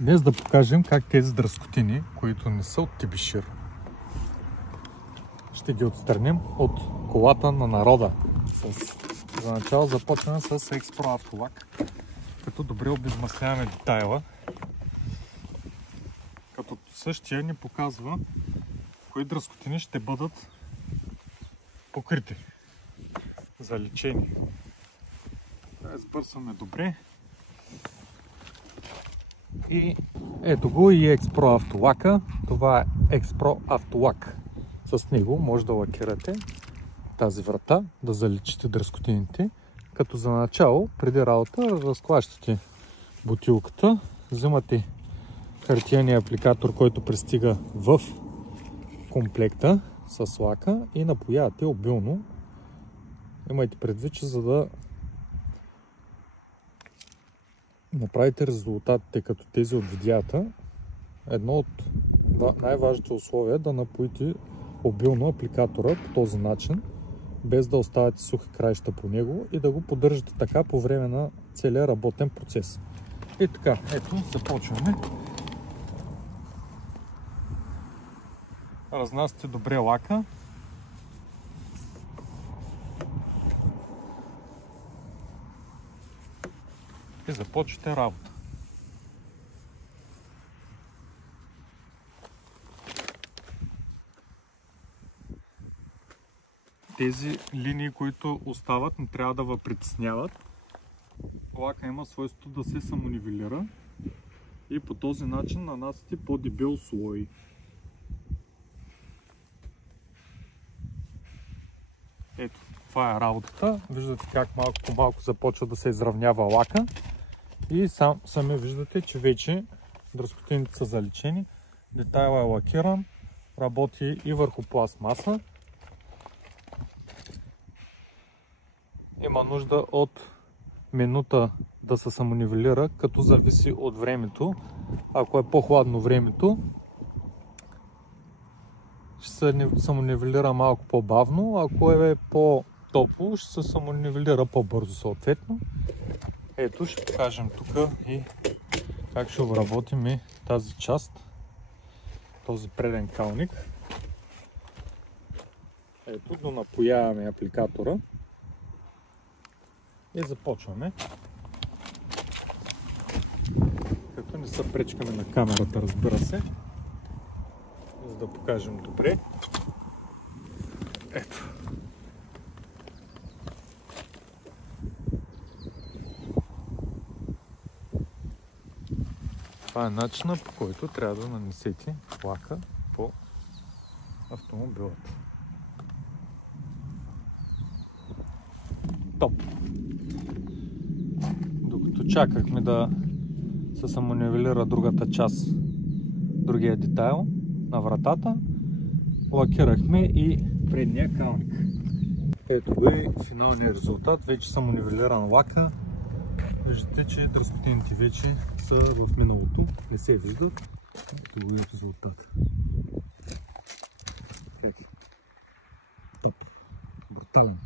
Днес да покажем как тези дръскотини, които не са от Тебешир, ще ги отстраним от колата на народа. За начало започваме с X-Pro Автолак, като добре обезмасляваме детайла, като същия ни показва кои дръскотини ще бъдат покрити, заличени. Сбърсваме добре. И ето го и X-Pro Автолака. Това е X-Pro Автолак. С него може да лакирате тази врата, да заличите дръскотините. Като за начало, преди работа, разклащате бутилката, взимате хартияния апликатор, който пристига в комплекта с лака и напоявате обилно. Имайте предвид, че за да направите резултатите като тези от видеята, едно от най-важните условия е да напоите обилно апликатора по този начин, без да оставяте сухи краища по него и да го поддържате така по време на целия работен процес. И така, ето, започваме. Разнасяте добре лака. И започвате работа. Тези линии, които остават, не трябва да ви притесняват. Лака има свойството да се самонивелира и по този начин нанасяте по-дебел слой. Ето, това е работата. Виждате как малко по малко започва да се изравнява лака. И сами виждате, че вече дръскотините са заличени. Детайлът е лакиран. Работи и върху пластмаса. Има нужда от минута да се самонивелира, като зависи от времето. Ако е по-хладно времето, ще се самонивелира малко по-бавно. Ако е по-топло, ще се самонивелира по-бързо съответно. Ето, ще покажем тук и как ще обработим и тази част, този преден калник. Ето, донапояваме апликатора и започваме. Като не се пречкаме на камерата, разбира се, за да покажем добре. Ето. Това е начинът, по който трябва да нанесете лака по автомобилата. Топ! Докато чакахме да се самонивелира другата част, другия детайл на вратата, лакирахме и предния калник. Ето го и финалният резултат. Вече самонивелиран лака. Виждате, че дръскотините вече са в миналото, не се виждат. Ето го и резултат. Топ! Брутален!